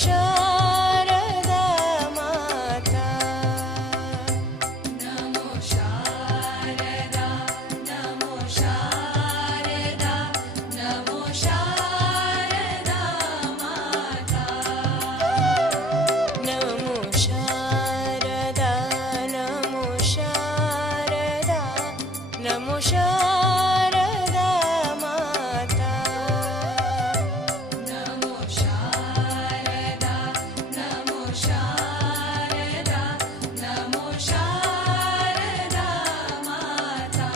शारदा माता नमो शारदा नमो शारदा नमो शारदा माता नमो शारदा नमो शारदा नमो शारदा माता नमो शारदा नमो शारदा नमो शारदा माता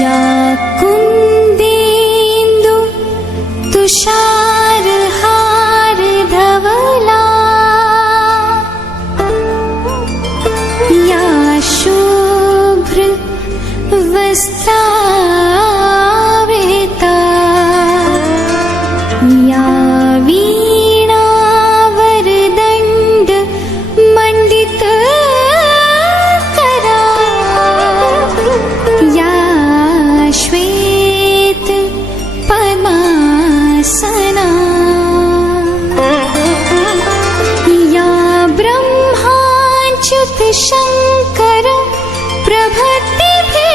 या कुन्देन्दु तुषारहार धवला या शुभ्र वस्त्रावृता या वीणा वरदण्ड मण्डित करा या श्वेत पद्मासना या ब्रह्माच्युत शङ्कर प्रभृतिभिः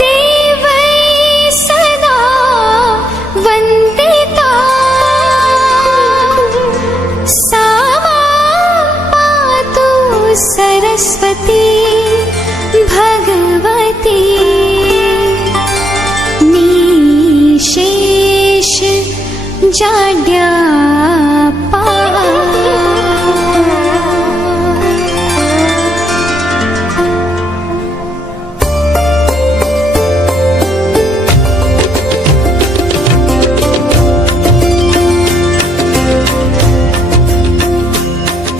देवैः सदा वन्दिता सा मां पातु सरस्वती भगवती निशेष जाड्यापा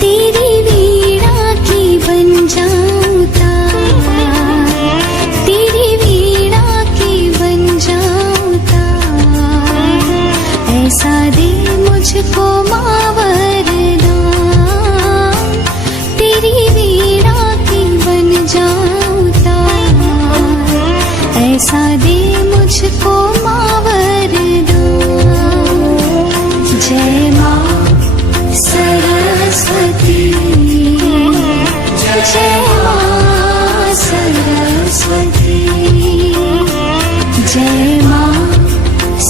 तेरी वीणा की बन जाऊं तार तेरी वीणा की बन जाऊं तार ऐसा दे मुझको माँ वरदान तेरी वीणा की बन जाऊं तार ऐसा दे मुझको माँ वरदान जय माँ सरस्वती जय माँ सरस्वती जय माँ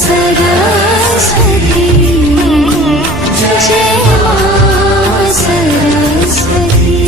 सरस्वती जय माँ Saraswati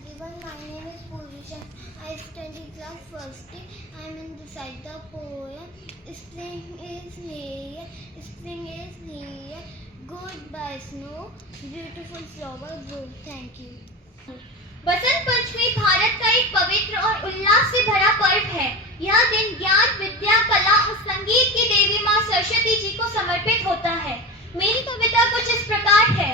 everyone. My name is Purvisha. I study class first. I am in recite the poem. Spring is here. Spring is here. Goodbye snow. Beautiful flower bloom. Thank you. Basant Panchami Bharat का एक पवित्र और उल्लास से भरा पर्व है। यह दिन ज्ञान, विद्या, कला और संगीत की देवी माँ सरस्वती जी को समर्पित होता है। मेरी कविता कुछ इस प्रकार है।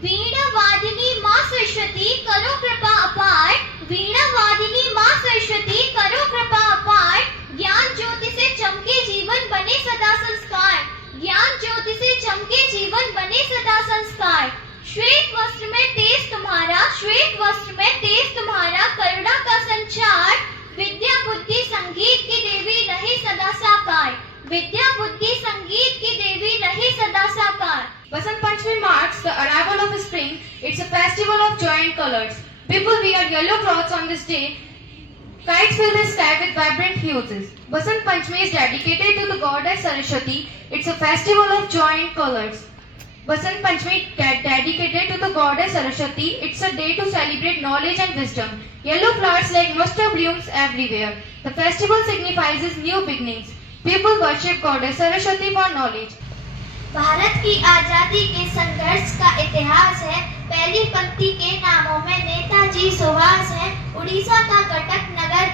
वीणा वादिनी माँ सरस्वती करो कृपा अपार। वीणा वादिनी माँ सरस्वती करो कृपा अपार। ज्ञान ज्योति से चमके जीवन बने सदा संस्कार। ज्ञान ज्योति से चमके जीवन बने सदा संस्कार। श्वेत वस्त्र में तेज तुम्हारा, श्वेत वस्त्र में तेज तुम्हारा, करुणा का संचार। विद्या बुद्धि संगीत की देवी रहे सदा साकार। विद्या बुद्धि संगीत की देवी रहे सदा साकार। Basant Panchami marks the arrival of spring. It's a festival of joy and colors. People wear yellow clothes on this day. Kites fill the sky with vibrant hues. Basant Panchami is dedicated to the goddess Saraswati. It's a festival of joy and colors. Basant Panchami dedicated to the goddess Saraswati. It's a day to celebrate knowledge and wisdom. Yellow flowers like mustard blooms everywhere. The festival signifies new beginnings. People worship goddess Saraswati for knowledge. Bharat की आजादी के संघर्ष का इतिहास है। पहली पंक्ति के नामों में नेताजी सुभाष है। उड़ीसा का कटक नगर,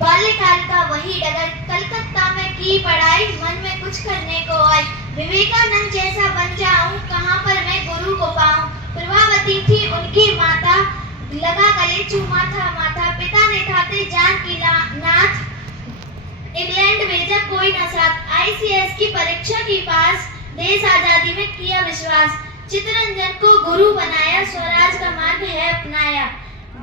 बाल्यकाल का वही डगर। कलकत्ता में की पढ़ाई, मन में कुछ करने को आई। विवेकानंद जैसा बन जाऊं, कहां पर मैं गुरु को पाऊं। प्रभावती थी उनकी माता, लगा गले चूमा था माथा। पिता ने ठाते जानकी नाथ, इंग्लैंड भेजा कोई न साथ। ICS की परीक्षा की पास, देश आजादी में किया विश्वास। चित्तरंजन को गुरु बनाया, स्वराज का मार्ग है अपनाया।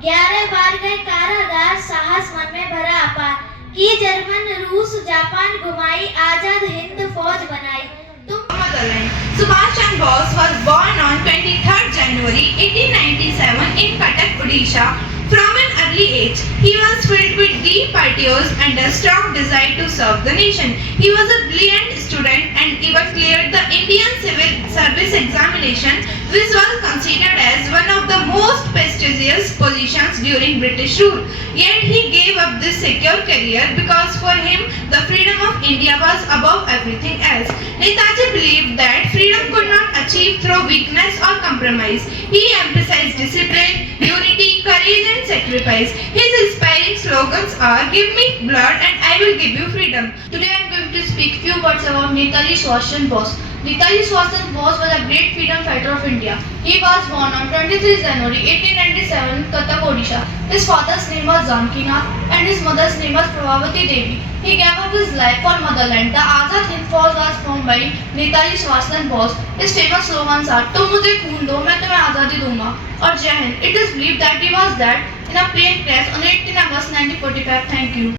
11 बार गए कारागार, साहस मन में भरा अपार। की जर्मन, रूस, जापान घुमाई, आजाद हिंद फौज बनाई। Motherland. Subhash Chandra Bose was born on 23rd January 1897 in Cuttack, Odisha. From an early age, he was filled with deep pathos and a strong desire to serve the nation. He was a brilliant student and even cleared the Indian Civil Service examination, which was considered as one of the most prestigious positions during British rule. Yet he gave up this secure career because for him the freedom of India was above everything else. Netaji believed that freedom could not achieve through weakness or compromise. He emphasized discipline, unity, courage and sacrifice. His inspiring slogans are "Give me blood and I will give you freedom." Today I am going to speak few words about Netaji Subhash Chandra Bose. Netaji Subhash Chandra Bose was a great freedom fighter of India. He was born on 23 January 1897 in Cuttack, Odisha. His father's name was Janaki Nath and his mother's name was Prabhavati Devi. He gave up his life for motherland. The Azad Hind Fauj was formed by Netaji Subhash Chandra Bose. His famous slogans are "तुम मुझे खून दो, मैं तुम्हें आजादी दूंगा" और "जय Hind." It is believed that he was dead in a plane crash on 18 August 1945. Thank you.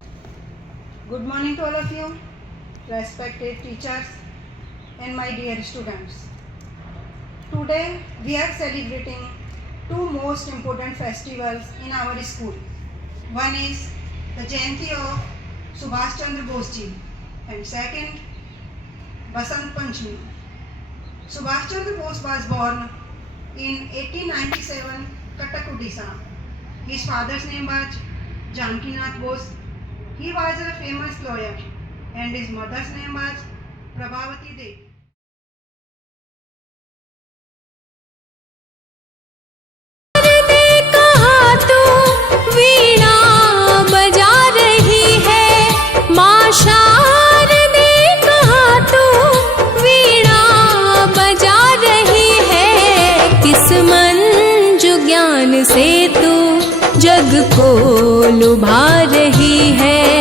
Good morning to all of you, respected teachers and my dear students. Today we are celebrating two most important festivals in our school. One is the Jayanti of Subhash Chandra Bose ji and second Basant Panchami. Subhash Chandra Bose was born in 1897 Cuttack, Odisha. His father's name was Janaki Nath Bose. He was a famous lawyer and his mother's name was Prabhavati Devi. से तू जग को लुभा रही है।